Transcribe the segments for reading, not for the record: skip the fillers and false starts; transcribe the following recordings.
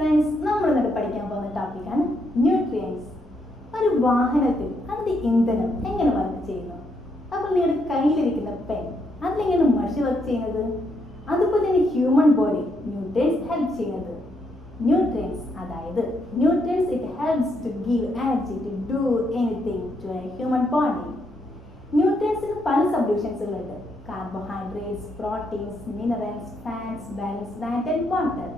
Friends, നമ്മളിന്നിട്ട് പഠിക്കാൻ പോകുന്ന ടോപ്പിക്കാണ് ന്യൂട്രിയൻസ്. ഒരു വാഹനത്തിൽ അതിൻ്റെ ഇന്ധനം എങ്ങനെ വർക്ക് ചെയ്യുന്നു? അപ്പോൾ നിങ്ങളുടെ കയ്യിലിരിക്കുന്ന പെൻ അതിലെങ്ങനെ മഷി വർക്ക് ചെയ്യുന്നത്? അതുപോലെ തന്നെ ഹ്യൂമൻ ബോഡി ന്യൂട്രിയൻസ് ഹെൽപ്പ് ചെയ്യുന്നത്. ന്യൂട്രിയൻസ് അതായത് nutrients it helps to give energy to do anything to a human body. ന്യൂട്രിയൻസിന് പല സബ്ഡിവിഷൻസുകളുണ്ട്. Carbohydrates, proteins, minerals, fats, balanced fat and water.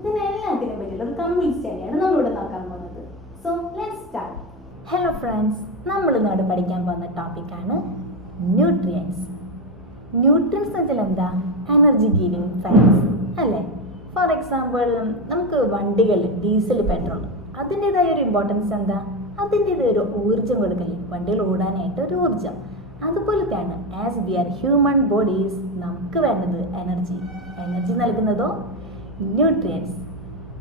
ഇതിനെല്ലാത്തിനെ പറ്റിയുള്ള ഒരു കംപ്ലീറ്റ് സ്റ്റഡിയാണ് നമ്മളിവിടെ നോക്കാൻ പോകുന്നത്. So let's start. Hello friends, നമ്മൾ ഇന്നോട് പഠിക്കാൻ പോകുന്ന ടോപ്പിക്കാണ് ന്യൂട്രിയൻസ്. ന്യൂട്രിയൻസ് എന്ന് വെച്ചാൽ എന്താ? എനർജി ഗിവിങ് ഫാറ്റ്സ് അല്ലേ? ഫോർ എക്സാമ്പിൾ, നമുക്ക് വണ്ടികൾ ഡീസൽ, പെട്രോൾ അതിൻ്റെതായ ഒരു ഇമ്പോർട്ടൻസ് എന്താ? അതിൻ്റെതായ ഒരു ഊർജ്ജം കൊടുക്കല്ലേ, വണ്ടികൾ ഓടാനായിട്ട് ഒരു ഊർജ്ജം. അതുപോലെ തന്നെ as we are human bodies, നമുക്ക് വേണ്ടത് എനർജി. എനർജി നൽകുന്നതോ ന്യൂട്രിയൻസ്.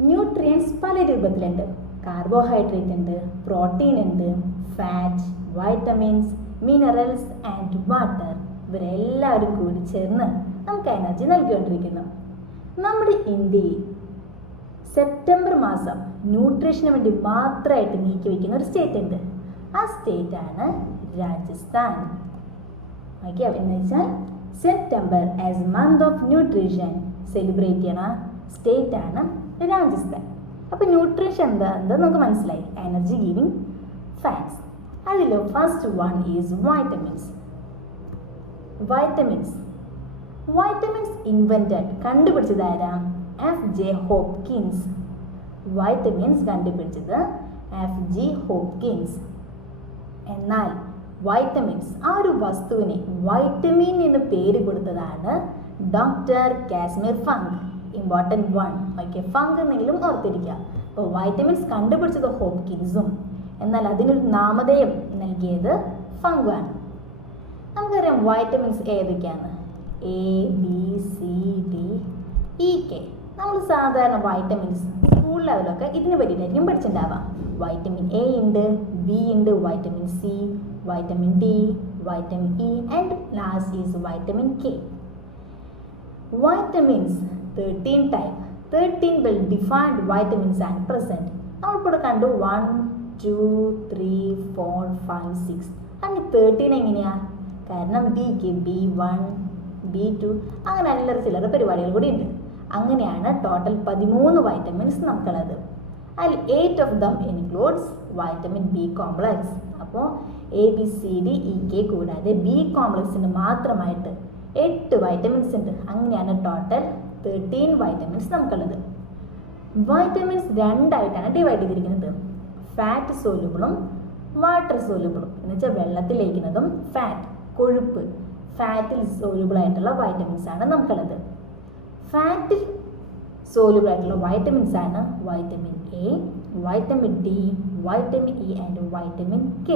ന്യൂട്രിയൻസ് പല രൂപത്തിലുണ്ട്. കാർബോഹൈഡ്രേറ്റ് ഉണ്ട്, പ്രോട്ടീൻ ഉണ്ട്, fat, vitamins, minerals and water. ഇവരെല്ലാവരും കൂടി ചേർന്ന് നമുക്ക് എനർജി നൽകിക്കൊണ്ടിരിക്കുന്നു. നമ്മുടെ ഇന്ത്യയിൽ സെപ്റ്റംബർ മാസം ന്യൂട്രീഷന് വേണ്ടി മാത്രമായിട്ട് നീക്കി വയ്ക്കുന്ന ഒരു സ്റ്റേറ്റ് ഉണ്ട്. ആ സ്റ്റേറ്റാണ് രാജസ്ഥാൻ. ഓക്കെ, എന്ന് വെച്ചാൽ September as month of nutrition celebrate ചെയ്യണ സ്റ്റേറ്റാണ് രാജസ്ഥാൻ. അപ്പോൾ ന്യൂട്രീഷൻ എന്താ നമുക്ക് മനസ്സിലായി. Energy giving fats. അതിൽ first one is vitamins. Vitamins invented, കണ്ടുപിടിച്ചതാരാ? FJ Hopkins. വൈറ്റമിൻസ് കണ്ടുപിടിച്ചത് FJ ഹോപ്കിൻസ്. എന്നാൽ വൈറ്റമിൻസ് ആ ഒരു വസ്തുവിനെ വൈറ്റമിൻ എന്ന് പേര് കൊടുത്തതാണ് doctor Casimir Funk. Important one. Okay, Funk എന്നെങ്കിലും ഓർത്തിരിക്കുക. അപ്പോൾ വൈറ്റമിൻസ് കണ്ടുപിടിച്ചത് ഹോപ്കിൻസും, എന്നാൽ അതിനൊരു നാമധേയം നൽകിയത് ഫങ്കാണ്. നമുക്കറിയാം വൈറ്റമിൻസ് ഏതൊക്കെയാണ്? ABCDEK. നമ്മൾ സാധാരണ വൈറ്റമിൻസ് സ്കൂൾ ലെവലൊക്കെ ഇതിനെ പറ്റിയിട്ടായിരിക്കും പഠിച്ചിട്ടുണ്ടാവാം. വൈറ്റമിൻ A ഉണ്ട്, B ഉണ്ട്, vitamin C, vitamin D, vitamin E and last is vitamin K. Vitamins 13 type. 13 well defined vitamins are present. നമ്മളിപ്പോൾ കണ്ടു 1, 2, 3, 4, 5, 6. അങ്ങനെ 13 എങ്ങനെയാ? കാരണം ബിക്ക് B1, B2 അങ്ങനെ അല്ലറ ചില്ലറ പരിപാടികൾ കൂടി ഉണ്ട്. അങ്ങനെയാണ് ടോട്ടൽ 13 വൈറ്റമിൻസ് നമുക്കുള്ളത്. അതിൽ 8 of them includes vitamin B complex. അപ്പോൾ ABCDEK കൂടാതെ B കോംപ്ലക്സിന് മാത്രമായിട്ട് 8 വൈറ്റമിൻസ് ഉണ്ട്. അങ്ങനെയാണ് ടോട്ടൽ 13 വൈറ്റമിൻസ് നമുക്കുള്ളത്. വൈറ്റമിൻസ് രണ്ടായിട്ടാണ് ഡിവൈഡ് ചെയ്തിരിക്കുന്നത്. ഫാറ്റ് സോലുബിളും വാട്ടർ സോലുബിളും. എന്ന് വെച്ചാൽ വെള്ളത്തിൽ ലയിക്കുന്നതും ഫാറ്റ്, കൊഴുപ്പ്, ഫാറ്റിൽ സോലുബിൾ ആയിട്ടുള്ള വൈറ്റമിൻസ് ആണ് നമുക്കുള്ളത്. ഫാറ്റിൽ സോലുബിൾ ആയിട്ടുള്ള വൈറ്റമിൻസ് ആണ് vitamin A, vitamin D, vitamin E and vitamin K.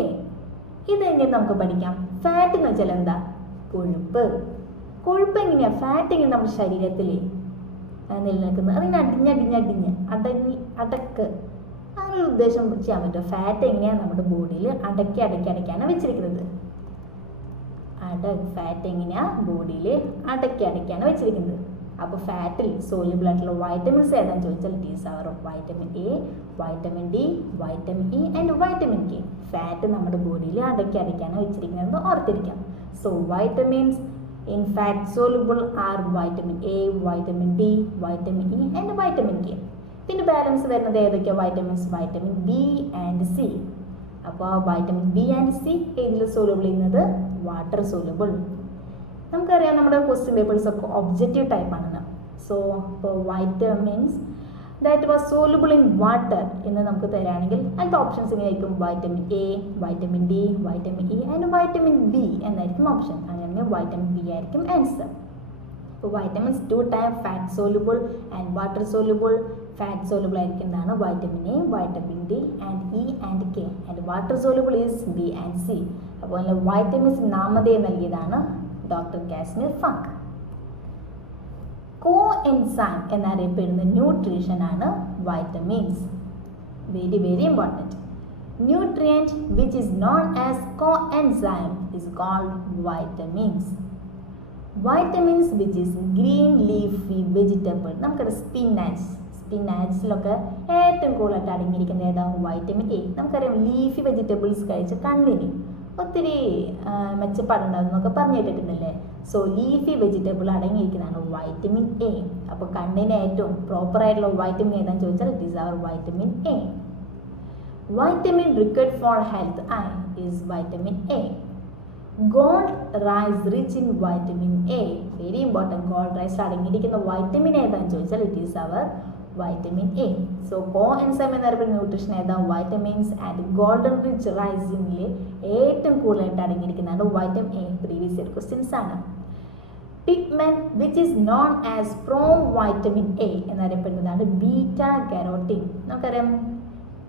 ഇതെങ്ങനെ നമുക്ക് പഠിക്കാം? ഫാറ്റ് എന്ന് വെച്ചാൽ എന്താ? കൊഴുപ്പ്. കൊഴുപ്പ് എങ്ങനെയാണ്? ഫാറ്റ് എങ്ങനെ നമ്മുടെ ശരീരത്തിൽ നിലനിൽക്കുന്നത്? അതിന് അടക്ക് അങ്ങനെ ഒരു ഉദ്ദേശം ചെയ്യാൻ പറ്റുമോ? ഫാറ്റ് എങ്ങനെയാണ് നമ്മുടെ ബോഡിയിൽ അടയ്ക്കാണ് വെച്ചിരിക്കുന്നത്. ഫാറ്റ് എങ്ങനെയാണ് ബോഡിയിൽ അടയ്ക്കാണ് വെച്ചിരിക്കുന്നത്. അപ്പോൾ ഫാറ്റിൽ സോല്യൂബിൾ ആയിട്ടുള്ള വൈറ്റമിൻസ് ഏതാണെന്ന് ചോദിച്ചാൽ these are vitamin A, vitamin D, vitamin E and vitamin K. Fat നമ്മുടെ ബോഡിയിൽ അടയ്ക്കാണ് വെച്ചിരിക്കുന്നത് ഓർത്തിരിക്കാം. So vitamins in fat soluble are vitamin A, vitamin D, vitamin E and vitamin K. പിന്നെ ബാലൻസ് വരുന്നത് ഏതൊക്കെയാണ്? Vitamins vitamin B and C. അപ്പോൾ vitamin B and C ഏതിൽ സോലുബിൾ ചെയ്യുന്നത്? Water soluble. നമുക്കറിയാം നമ്മുടെ ക്വസ്റ്റ്യൻ പേപ്പേഴ്സ് ഒക്കെ ഒബ്ജക്റ്റീവ് ടൈപ്പ് ആണെന്ന്. സോ ഇപ്പോൾ vitamins that was soluble in water എന്ന് നമുക്ക് തരാണെങ്കിൽ അതിൻ്റെ ഓപ്ഷൻസ് എങ്ങനെയായിരിക്കും? Vitamin A, vitamin D, vitamin E and vitamin B എന്നായിരിക്കും ഓപ്ഷൻ. അങ്ങനെ വൈറ്റമിൻ B ആയിരിക്കും ആൻസർ. ഇപ്പോൾ vitamins 2 type fat soluble and water soluble. Fat soluble ആയിരിക്കുന്നതാണ് vitamin A, vitamin D and E and K and water soluble is B and C. അപ്പോൾ vitamins നാമധേയം നൽകിയതാണ് doctor Casimir Funk. Coenzyme എന്നറിയപ്പെടുന്ന nutrition ആണ് vitamins. Very important. Nutrient which is known as coenzyme is called vitamins. Vitamins which is green leafy vegetable. നമുക്കത് സ്പിനാച്ചിലൊക്കെ ഏറ്റവും കൂടുതലായിട്ട് അടങ്ങിയിരിക്കുന്നത് ഏതാണ്? Vitamin A. നമുക്കറിയാം ലീഫി വെജിറ്റബിൾസ് കഴിച്ച് കണ്ണിന് ഒത്തിരി മെച്ചപ്പാടുണ്ടാകും എന്നൊക്കെ പറഞ്ഞു കേട്ടിട്ടുണ്ടല്ലേ. സോ ലീഫി വെജിറ്റബിൾ അടങ്ങിയിരിക്കുന്നതാണ് വൈറ്റമിൻ എ. അപ്പോൾ കണ്ണിന് ഏറ്റവും പ്രോപ്പറായിട്ടുള്ള വൈറ്റമിൻ ഏതാണെന്ന് ചോദിച്ചാൽ it is our vitamin A. Vitamin required for health eye is vitamin A. Gold rice rich in vitamin A. Very important. Gold rice അടങ്ങിയിരിക്കുന്ന വൈറ്റമിൻ ഏതാണെന്ന് ചോദിച്ചാൽ it is our vitamin A. So coenzyme എന്നറിയപ്പെടുന്ന nutrition ഏതാണ്? Vitamins and golden rich റൈസിനിൽ ഏറ്റവും കൂടുതലായിട്ട് അടങ്ങിയിരിക്കുന്നതാണ് vitamin A. Previous year questions ആണ്. Pigment which is known as pro vitamin A എന്നറിയപ്പെടുന്നതാണ് ബീറ്റ കരോട്ടിൻ. നമുക്കറിയാം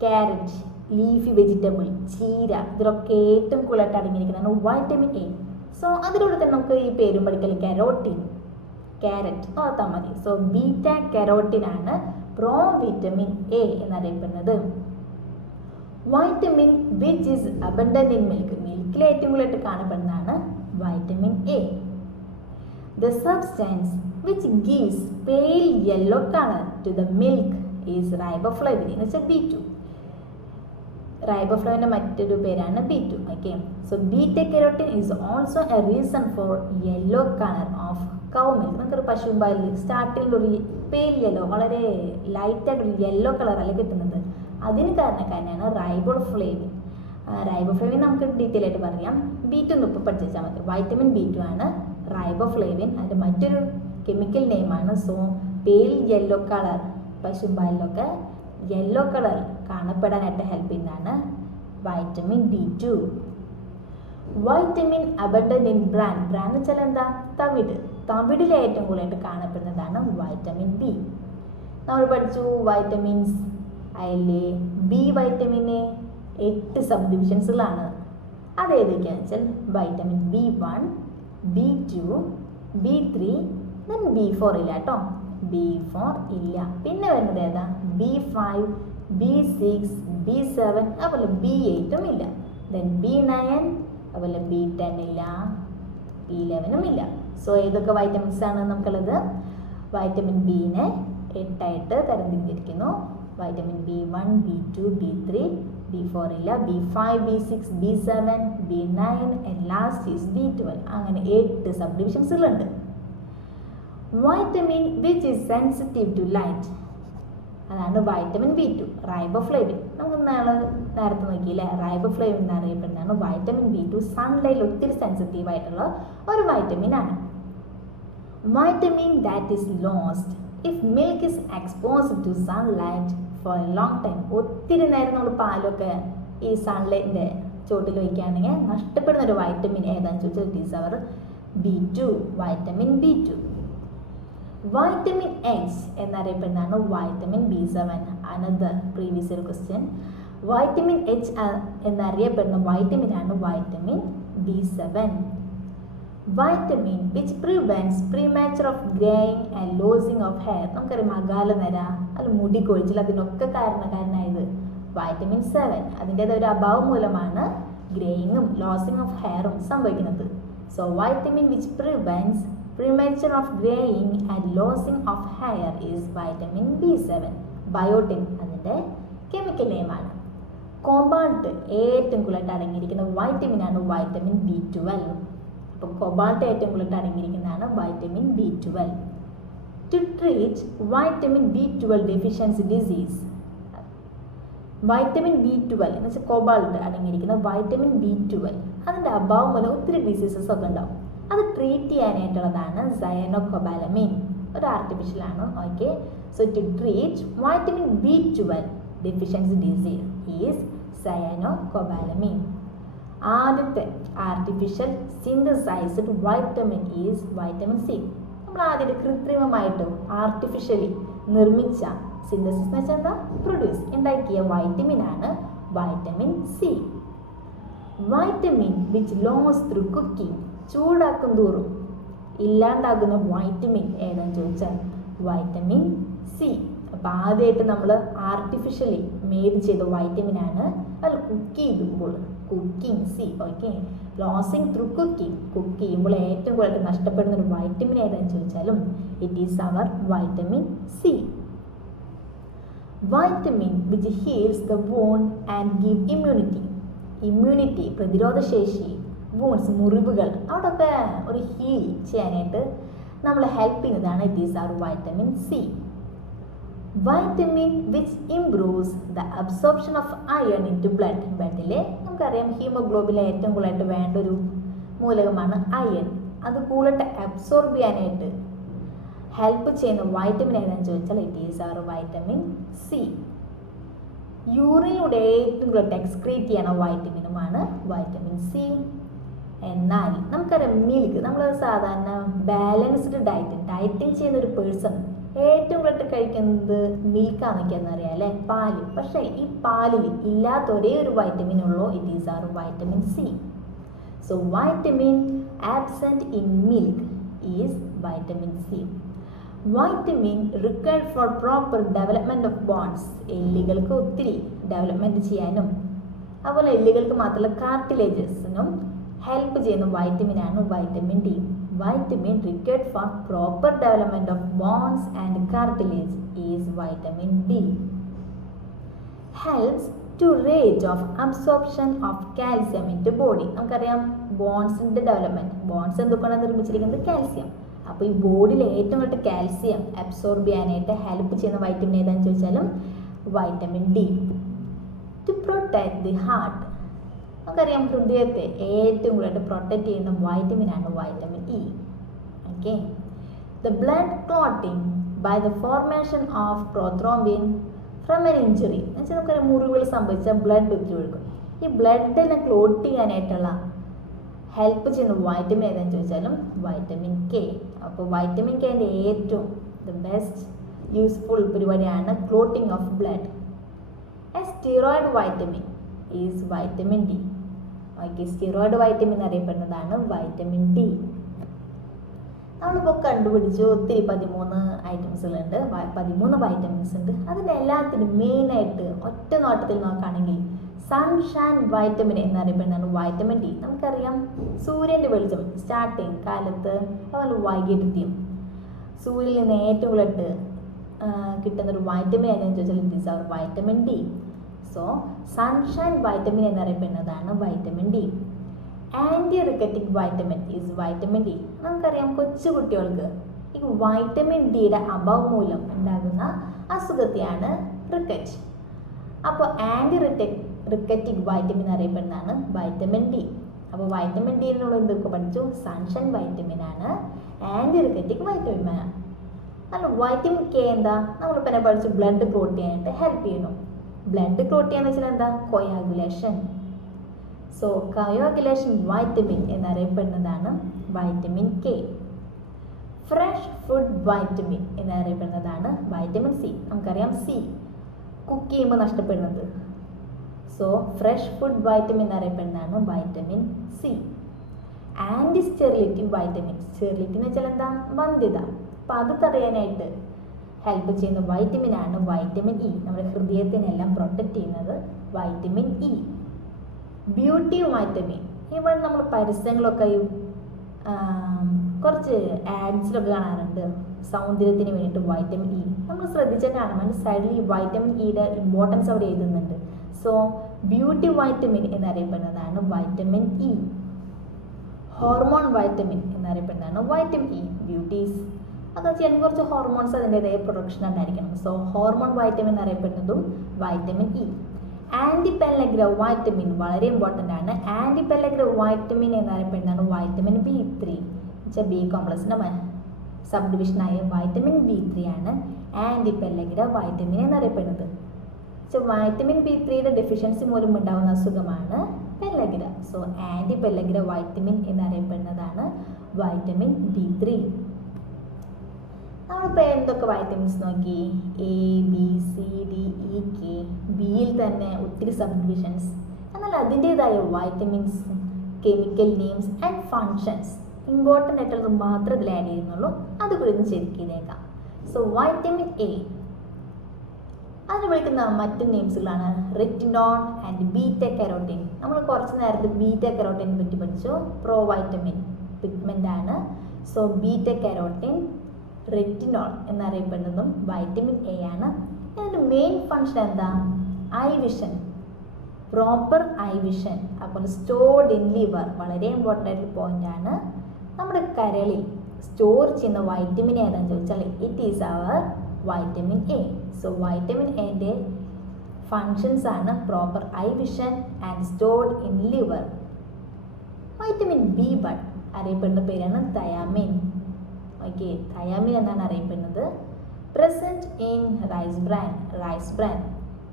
ക്യാരറ്റ്, ലീഫി വെജിറ്റബിൾ, ചീര, ഇതിലൊക്കെ ഏറ്റവും കൂടുതലായിട്ട് അടങ്ങിയിരിക്കുന്നതാണ് വൈറ്റമിൻ എ. സോ അതിലൂടെ തന്നെ നമുക്ക് ഈ പേരും പഠിക്കൽ കരോട്ടിൻ, ക്യാരറ്റ് ഓർത്താൽ മതി. സോ ബീറ്റ കരോട്ടിൻ ആണ് പ്രോ വിറ്റമിൻ എ എന്നറിയപ്പെടുന്നത്. Vitamin which is abundant in milk. മിൽക്കിൽ ഏറ്റവും കൂടുതലായിട്ട് കാണപ്പെടുന്നതാണ് vitamin A. The substance which gives pale yellow colour to the milk is riboflavin എന്ന് വെച്ചാൽ B2. റൈബോഫ്ലേവിൻ്റെ മറ്റൊരു പേരാണ് B2. Okay. So beta carotene is also a reason for yellow colour of cow milk. നമുക്കൊരു പശുമ്പാലിൽ സ്റ്റാർട്ടിൽ ഒരു പെയിൽ യെല്ലോ, വളരെ ലൈറ്റായിട്ടൊരു yellow കളറല്ലേ കിട്ടുന്നത്. അതിന് കാരണക്കാരനാണ് റൈബോഫ്ലേവിൻ. റൈബോഫ്ലേവിൻ നമുക്ക് ഡീറ്റെയിൽ ആയിട്ട് പറയാം. B2 ഒന്ന് ഇപ്പോൾ പഠിച്ചാൽ മതി. വൈറ്റമിൻ B2 ആണ് റൈബോഫ്ലേവിൻ. അതിൻ്റെ മറ്റൊരു കെമിക്കൽ നെയിമാണ്. സോ പെയിൽ യെല്ലോ കളർ, പശുമ്പാലിലൊക്കെ യെല്ലോ കളർ കാണപ്പെടാനായിട്ട് ഹെൽപ്പ് ചെയ്യുന്നതാണ് vitamin B2. Vitamin abundant in bran. Bran എന്ന് വെച്ചാൽ എന്താ? തവിട്. തവിടിൽ ഏറ്റവും കൂടുതലായിട്ട് കാണപ്പെടുന്നതാണ് വൈറ്റമിൻ ബി. നമ്മൾ പഠിച്ചു വൈറ്റമിൻസ്. അതിൽ ബി വൈറ്റമിന് 8 സബ് ഡിവിഷൻസുകളാണ്. അതേതൊക്കെയാണെന്ന് വെച്ചാൽ vitamin B1, B2, B3, then B4 ഇല്ല കേട്ടോ. B4 ഇല്ല. പിന്നെ വരുന്നത് ഏതാ? B5, B6, B7, അതുപോലെ B8 ഇല്ല. ദെൻ B9, അതുപോലെ B10 ഇല്ല, B11 ഇല്ല. സോ ഏതൊക്കെ വൈറ്റമിൻസ് ആണ് നമുക്കുള്ളത്? വൈറ്റമിൻ ബിനെ 8 ആയിട്ട് തരംതിരിച്ചിരിക്കുന്നു. Vitamin B1, B2, B3, B4 ഇല്ല, B5, B6, B7, B9 and last is B12. അങ്ങനെ 8 സബ് ഡിവിഷൻസുകളുണ്ട്. Vitamin which is sensitive to light, അതാണ് വൈറ്റമിൻ B2. റൈബോഫ്ലേവിൻ നമുക്ക് നേരത്തെ നോക്കിയില്ലേ, റൈബോഫ്ലേവിൻ എന്നറിയപ്പെടുന്നതാണ് വൈറ്റമിൻ B2. സൺലൈറ്റിൽ ഒത്തിരി സെൻസിറ്റീവ് ആയിട്ടുള്ള ഒരു വൈറ്റമിൻ ആണ്. Vitamin that is lost if milk is exposed to sunlight for a long time. ഒത്തിരി നേരം നമ്മൾ പാലൊക്കെ ഈ സൺലൈറ്റിൻ്റെ ചോട്ടിൽ വയ്ക്കുകയാണെങ്കിൽ നഷ്ടപ്പെടുന്ന ഒരു വൈറ്റമിൻ ഏതാണെന്ന് ചോദിച്ചാൽ it is our B2, vitamin B2. Vitamin H എന്നറിയപ്പെടുന്നതാണ് vitamin B7. Another previous year question. Vitamin H എന്നറിയപ്പെടുന്ന വൈറ്റമിനാണ് vitamin B7. Vitamin which prevents premature of greying and losing of hair. നമുക്കറിയാം അകാല നര, അല്ല മുടി കൊഴിച്ചിൽ, അതിനൊക്കെ കാരണക്കാരനായത് വൈറ്റമിൻ 7. അതിൻ്റേത് ഒരു അഭാവം മൂലമാണ് ഗ്രേയിങ്ങും ലോസിങ് ഓഫ് ഹെയറും സംഭവിക്കുന്നത്. So vitamin which prevents premature of graying and losing of hair is vitamin B7. Biotin അതിൻ്റെ കെമിക്കൽ നെയിമാണ്. കോബാൾട്ട് ഏറ്റവും കൂടുതലായിട്ട് അടങ്ങിയിരിക്കുന്ന വൈറ്റമിനാണ് വൈറ്റമിൻ B12. അപ്പോൾ കോബാൾട്ട് ഏറ്റവും കൂടുതലായിട്ട് അടങ്ങിയിരിക്കുന്നതാണ് vitamin B12. To treat vitamin B12 deficiency disease. Vitamin B12 എന്ന് വെച്ചാൽ കോബാൾട്ട് അടങ്ങിയിരിക്കുന്ന വൈറ്റമിൻ B12 അതിൻ്റെ അഭാവം മൂലം ഒത്തിരി ഡിസീസസ് ഒക്കെ ഉണ്ടാവും. അത് ട്രീറ്റ് ചെയ്യാനായിട്ടുള്ളതാണ് സയനോകൊബാലമിൻ. ഒരു ആർട്ടിഫിഷ്യലാണ്. Okay. So to treat vitamin B12 deficiency disease is cyanocobalamin. ആദ്യത്തെ artificial synthesized vitamin is vitamin C. നമ്മൾ ആദ്യത്തെ കൃത്രിമമായിട്ട് ആർട്ടിഫിഷ്യലി നിർമ്മിച്ച സിന്തസിസ് എന്ന് വെച്ചാൽ എന്താ? പ്രൊഡ്യൂസ് ഉണ്ടാക്കിയ വൈറ്റമിനാണ് vitamin C. Vitamin which loss through cooking. ചൂടാക്കും തോറും ഇല്ലാണ്ടാകുന്ന വൈറ്റമിൻ ഏതാണെന്ന് ചോദിച്ചാൽ വൈറ്റമിൻ സി. അപ്പോൾ ആദ്യമായിട്ട് നമ്മൾ ആർട്ടിഫിഷ്യലി മെയ്ഡ് ചെയ്ത വൈറ്റമിനാണ് അത് കുക്ക് ചെയ്യുമ്പോൾ cooking C. Okay. Losing through cooking. Cook ചെയ്യുമ്പോൾ ഏറ്റവും കൂടുതൽ നഷ്ടപ്പെടുന്ന ഒരു വൈറ്റമിൻ ഏതാണെന്ന് ചോദിച്ചാലും it is our vitamin C. Vitamin which heals the wound and give immunity. Immunity, പ്രതിരോധശേഷി, വോൺസ്, മുറിവുകൾ, അവിടെയൊക്കെ ഒരു ഹീൽ ചെയ്യാനായിട്ട് നമ്മൾ ഹെൽപ്പ് ചെയ്യുന്നതാണ് these are vitamin C. Vitamin which improves the absorption of iron in to blood. ബ്ലഡിലെ നമുക്കറിയാം ഹീമോഗ്ലോബിലെ ഏറ്റവും കൂടുതലായിട്ട് വേണ്ട ഒരു മൂലകമാണ് അയൺ. അത് കൂടുതലായിട്ട് അബ്സോർബ് ചെയ്യാനായിട്ട് ഹെൽപ്പ് ചെയ്യുന്ന വൈറ്റമിൻ ഏതാണെന്ന് ചോദിച്ചാൽ it is R vitamin C. യൂറിനിലൂടെ ഏറ്റവും കൂടുതൽ എക്സ്ക്രീറ്റ് ചെയ്യണ വൈറ്റമിനുമാണ് വൈറ്റമിൻ സി. എന്നാൽ നമുക്കറിയാം മിൽക്ക്, നമ്മൾ സാധാരണ ബാലൻസ്ഡ് ഡയറ്റിംഗ് ചെയ്യുന്ന ഒരു പേഴ്സൺ ഏറ്റവും കൂടുതൽ കഴിക്കുന്നത് മിൽക്കാണെന്നൊക്കെ എന്നറിയാം അല്ലേ, പാല്. പക്ഷേ ഈ പാലിൽ ഇല്ലാത്ത ഒരേ ഒരു വൈറ്റമിൻ ഉള്ളൂ, it is R vitamin C. So vitamin absent in milk is vitamin C. Vitamin required for proper development of bones. എല്ലുകൾക്ക് ഒത്തിരി ഡെവലപ്മെൻറ്റ് ചെയ്യാനും അതുപോലെ എല്ലുകൾക്ക് മാത്രമല്ല കാർട്ടിലേജസിനും ഹെൽപ്പ് ചെയ്യുന്ന വൈറ്റമിനാണ് vitamin D. Vitamin required for proper development of bones and cartilage is vitamin D. Helps to rate of absorption of calcium in to body. നമുക്കറിയാം ബോൺസിൻ്റെ ഡെവലപ്മെൻറ്റ്, ബോൺസ് എന്തൊക്കെയാണ് നിർമ്മിച്ചിരിക്കുന്നത്, കാൽസ്യം. അപ്പോൾ ഈ ബോഡിയിൽ ഏറ്റവും കൂടുതൽ കാൽസ്യം അബ്സോർബ് ചെയ്യാനായിട്ട് ഹെൽപ്പ് ചെയ്യുന്ന വൈറ്റമിൻ ഏതാണെന്ന് ചോദിച്ചാലും vitamin D. To protect the heart. നമുക്കറിയാം ഹൃദയത്തെ ഏറ്റവും കൂടുതൽ പ്രൊട്ടക്റ്റ് ചെയ്യുന്ന വൈറ്റമിനാണ് vitamin E. Okay. The blood clotting by the formation of prothrombin from an injury. എന്ന് വെച്ചാൽ നമുക്കറിയാം മുറിവുകൾ സംഭവിച്ച ബ്ലഡ് ഒത്തിരി ഒഴുകും. ഈ ബ്ലഡിനെ ക്ലോട്ട് ചെയ്യാനായിട്ടുള്ള ഹെൽപ്പ് ചെയ്യുന്ന വൈറ്റമിൻ ഏതാണെന്ന് ചോദിച്ചാലും വൈറ്റമിൻ കെ. അപ്പോൾ വൈറ്റമിൻ കെൻ്റെ ഏറ്റവും ദ ബെസ്റ്റ് യൂസ്ഫുൾ പരിപാടിയാണ് clotting of blood. A steroid vitamin is vitamin D. Okay, steroid vitamin അറിയപ്പെടുന്നതാണ് വൈറ്റമിൻ ഡി. നമ്മളിപ്പോൾ കണ്ടുപിടിച്ചു ഒത്തിരി 13 ഐറ്റംസുകളുണ്ട്, 13 വൈറ്റമിൻസ് ഉണ്ട്. അതിൻ്റെ എല്ലാത്തിനും മെയിനായിട്ട് ഒറ്റ നോട്ടത്തിൽ നോക്കുകയാണെങ്കിൽ സൺഷൈൻ വൈറ്റമിൻ എന്നറിയപ്പെടുന്നതാണ് വൈറ്റമിൻ ഡി. നമുക്കറിയാം സൂര്യൻ്റെ വെളിച്ചം സ്റ്റാർട്ടിങ് കാലത്ത് അതുപോലെ വൈകിട്ടെത്തിയും സൂര്യനിൽ നിന്ന് ഏറ്റവും കൂടുതൽ കിട്ടുന്നൊരു വൈറ്റമിൻ ഏതാണെന്ന് ചോദിച്ചാൽ it is our vitamin D. So sunshine vitamin എന്നറിയപ്പെടുന്നതാണ് vitamin D. Anti rachitic vitamin is vitamin D. നമുക്കറിയാം കൊച്ചു കുട്ടികൾക്ക് ഈ വൈറ്റമിൻ ഡിയുടെ അഭാവം മൂലം ഉണ്ടാകുന്ന അസുഖത്തെയാണ് റിക്കറ്റ്. അപ്പോൾ ആൻറ്റി റിക്കറ്റിക് വൈറ്റമിൻ അറിയപ്പെടുന്നതാണ് വൈറ്റമിൻ ഡി. അപ്പോൾ വൈറ്റമിൻ ഡി എന്നുള്ള എന്തൊക്കെ പഠിച്ചു, സൺഷൈൻ വൈറ്റമിൻ ആണ്, ആൻറ്റി റിക്കറ്റിക് വൈറ്റമിൻ ആണ്. അല്ല വൈറ്റമിൻ കെ എന്താ, നമ്മളിപ്പോൾ എന്നെ പഠിച്ചു ബ്ലഡ് ക്ലോട്ട് ചെയ്യാനായിട്ട് ഹെൽപ്പ് ചെയ്യുന്നു. ബ്ലഡ് ക്ലോട്ട് ചെയ്യാന്ന് വെച്ചാൽ എന്താ, കൊയാഗുലേഷൻ. സോ കൊയാഗുലേഷൻ വൈറ്റമിൻ എന്നറിയപ്പെടുന്നതാണ് vitamin K. Fresh food vitamin എന്നറിയപ്പെടുന്നതാണ് വൈറ്റമിൻ സി. നമുക്കറിയാം സി കുക്ക് ചെയ്യുമ്പോൾ നഷ്ടപ്പെടുന്നത്. സോ ഫ്രഷ് ഫുഡ് വൈറ്റമിൻ എന്നറിയപ്പെടുന്നതാണ് vitamin C. Anti sterility vitamin, sterility എന്ന് വെച്ചാൽ എന്താ, വന്ധ്യത. അപ്പം അത് തടയാനായിട്ട് ഹെൽപ്പ് ചെയ്യുന്ന വൈറ്റമിനാണ് വൈറ്റമിൻ ഇ. നമ്മുടെ ഹൃദയത്തിനെല്ലാം പ്രൊട്ടക്റ്റ് ചെയ്യുന്നത് വൈറ്റമിൻ ഇ. ബ്യൂട്ടി വൈറ്റമിൻ, ഇവിടെ നമ്മൾ പരസ്യങ്ങളൊക്കെ കുറച്ച് ആഡ്സിലൊക്കെ കാണാറുണ്ട് സൗന്ദര്യത്തിന് വേണ്ടിയിട്ട് വൈറ്റമിൻ ഇ. നമ്മൾ ശ്രദ്ധിച്ചാൽ കാണാൻ സൈഡിൽ ഈ വൈറ്റമിൻ ഇയുടെ ഇമ്പോർട്ടൻസ് അവിടെ എഴുതുന്നുണ്ട്. സോ ബ്യൂട്ടി വൈറ്റമിൻ എന്നറിയപ്പെടുന്നതാണ് വൈറ്റമിൻ ഇ. ഹോർമോൺ വൈറ്റമിൻ എന്നറിയപ്പെടുന്നതാണ് വൈറ്റമിൻ ഇ. ബ്യൂട്ടീസ് അതൊക്കെ ചെയ്യാൻ കുറച്ച് ഹോർമോൺസ് അതിൻ്റെതായ പ്രൊഡക്ഷൻ ഉണ്ടായിരിക്കണം. സോ ഹോർമോൺ വൈറ്റമിൻ എന്നറിയപ്പെടുന്നതും വൈറ്റമിൻ ഇ. ആൻറ്റിപെല്ലഗ്ര വൈറ്റമിൻ വളരെ ഇമ്പോർട്ടൻ്റ് ആണ്. ആൻറ്റിപെല്ലഗ്ര വൈറ്റമിൻ എന്നറിയപ്പെടുന്നതാണ് വൈറ്റമിൻ B3. വെച്ചാൽ ബി കോംപ്ലക്സിൻ്റെ സബ് ഡിവിഷനായ വൈറ്റമിൻ B3 ആണ് ആൻറ്റിപെല്ലഗ്ര വൈറ്റമിൻ എന്നറിയപ്പെടുന്നത്. വൈറ്റമിൻ B3യുടെ ഡെഫിഷ്യൻസി മൂലം ഉണ്ടാകുന്ന അസുഖമാണ് പെല്ലഗ്ര. സോ ആൻറ്റിപെല്ലഗ്ര വൈറ്റമിൻ എന്നറിയപ്പെടുന്നതാണ് വൈറ്റമിൻ B3. നമ്മളിപ്പോൾ എന്തൊക്കെ വൈറ്റമിൻസ് നോക്കി, A, B, C, D, E, K. ബിയിൽ തന്നെ ഒത്തിരി സബ് ഡിവിഷൻസ്. എന്നാൽ അതിൻ്റേതായ vitamins, chemical names and functions important ആയിട്ടുള്ളത് മാത്രമേ ഇതിൽ ആഡ് ചെയ്യുന്നുള്ളൂ. അതുകൂടി ഒന്ന് ചെക്ക് സോ വൈറ്റമിൻ എ, അതിന് വിളിക്കുന്ന മറ്റ് നെയിംസുകളാണ് റെറ്റിനോൾ ആൻഡ് ബീറ്റ കരോട്ടിൻ. നമ്മൾ കുറച്ച് നേരത്തെ ബീറ്റ കരോട്ടിനെ പറ്റി പഠിച്ചു. പ്രോ വൈറ്റമിൻ പിഗ്മെൻ്റ് ആണ്. സോ ബീറ്റ കരോട്ടിൻ, റെറ്റിനോൾ എന്നറിയപ്പെടുന്നതും വൈറ്റമിൻ എ ആണ്. ഇതിൻ്റെ മെയിൻ ഫങ്ഷൻ എന്താ? Eye vision, proper eye vision. അപ്പോൾ സ്റ്റോർഡ് ഇൻ ലിവർ വളരെ ഇമ്പോർട്ടൻ്റ് ആയിട്ടുള്ള പോയിൻ്റാണ്. നമ്മുടെ കരളിൽ സ്റ്റോർ ചെയ്യുന്ന വൈറ്റമിൻ ഏതാണെന്ന് ചോദിച്ചാൽ it is our vitamin A. So vitamin എൻ്റെ ഫങ്ഷൻസ് ആണ് proper eye vision and stored in liver. Vitamin B1 അറിയപ്പെടുന്ന പേരാണ് തയാമിൻ. ഓക്കെ, തയാമിൻ എന്നാണ് അറിയപ്പെടുന്നത്. പ്രസൻറ്റ് ഇൻ റൈസ് ബ്രാൻ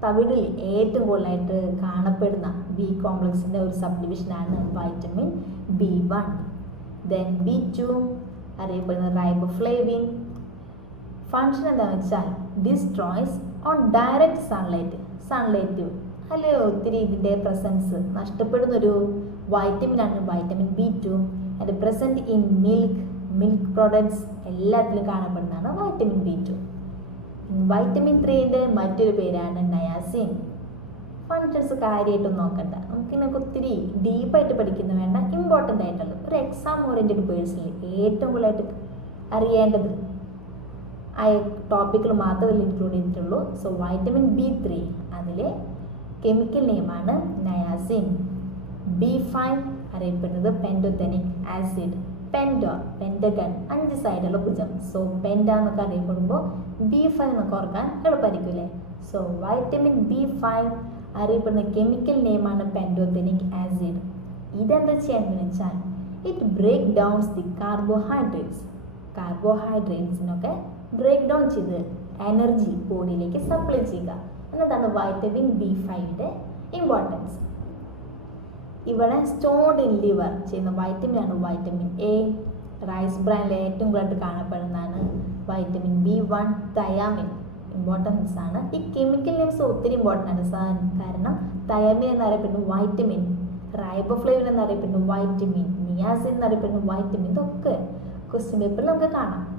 തവിടിൽ ഏറ്റവും കൂടുതലായിട്ട് കാണപ്പെടുന്ന ബി കോംപ്ലക്സിൻ്റെ ഒരു സബ്ഡിവിഷനാണ് വൈറ്റമിൻ B1. ദെൻ B2 അറിയപ്പെടുന്ന റൈബോഫ്ലേവിൻ. ഫങ്ഷൻ എന്താണെന്ന് വെച്ചാൽ ഡിസ്ട്രോയ്സ് ഓൺ ഡയറക്റ്റ് സൺലൈറ്റ് അല്ലെ ഒത്തിരി ഇതിൻ്റെ പ്രസൻസ് നഷ്ടപ്പെടുന്നൊരു വൈറ്റമിനാണ് വൈറ്റമിൻ B2. അത് പ്രസൻറ്റ് ഇൻ മിൽക്ക് പ്രോഡക്ട്സ് എല്ലാത്തിലും കാണപ്പെടുന്നതാണ് വൈറ്റമിൻ B2. വൈറ്റമിൻ 3ൻ്റെ മറ്റൊരു പേരാണ് നയാസിൻ. ഫങ്ഷൻസ് കാര്യമായിട്ട് നോക്കണ്ട, നമുക്കിതിനൊക്കെ ഒത്തിരി ഡീപ്പായിട്ട് പഠിക്കുന്ന വേണ്ട, ഇമ്പോർട്ടൻ്റ് ആയിട്ടുള്ളത് ഒരു എക്സാം ഓറിയൻറ്റഡ് പേഴ്സണലി ഏറ്റവും കൂടുതലായിട്ട് അറിയേണ്ടത് ആ ടോപ്പിക്കിൽ മാത്രമേ ഇൻക്ലൂഡ് ചെയ്തിട്ടുള്ളൂ. സോ വൈറ്റമിൻ B3 അതിലെ കെമിക്കൽ നെയിമാണ് നയാസിൻ. B5 അറിയപ്പെടുന്നത് പെൻഡോതെനിക് ആസിഡ്. പെൻറ്റഗൺ 5 സൈഡുള്ള ഭുജം. സോ പെൻഡ എന്നൊക്കെ അറിയപ്പെടുമ്പോൾ B5 എന്നൊക്കെ ഓർക്കാൻ എളുപ്പമായിരിക്കും അല്ലേ. സോ വൈറ്റമിൻ B5 അറിയപ്പെടുന്ന കെമിക്കൽ നെയിമാണ് പെൻഡോതെനിക് ആസിഡ്. ഇതെന്താ ചെയ്യേണ്ടതെന്ന് വെച്ചാൽ ഇറ്റ് ബ്രേക്ക് ഡൗൺസ് ദി കാർബോഹൈഡ്രേറ്റ്സിനൊക്കെ ബ്രേക്ക് ഡൗൺ ചെയ്ത് എനർജി ബോഡിയിലേക്ക് സപ്ലൈ ചെയ്യുക എന്നതാണ് വൈറ്റമിൻ B5ൻ്റെ ഇമ്പോർട്ടൻസ്. ഇവിടെ സ്റ്റോർഡ് ഇൻ ലിവർ ചെയ്യുന്ന വൈറ്റമിനാണ് വൈറ്റമിൻ എ. റൈസ് ബ്രാനിൽ ഏറ്റവും കൂടുതലായിട്ട് കാണപ്പെടുന്നതാണ് വൈറ്റമിൻ B1. തയാമിൻ ഇമ്പോർട്ടൻസ് ആണ്. ഈ കെമിക്കൽ നെയിംസ് ഒത്തിരി ഇമ്പോർട്ടൻ്റ് ആണ് കാരണം തയാമിൻ എന്നറിയപ്പെടുന്ന വൈറ്റമിൻ, റൈബോഫ്ലേവിൻ എന്നറിയപ്പെടുന്ന വൈറ്റമിൻ, നിയാസിൻ എന്നറിയപ്പെടുന്ന വൈറ്റമിൻ, ഇതൊക്കെ ക്വസ്റ്റ്യൻ പേപ്പറിൽ നമുക്ക് കാണാം.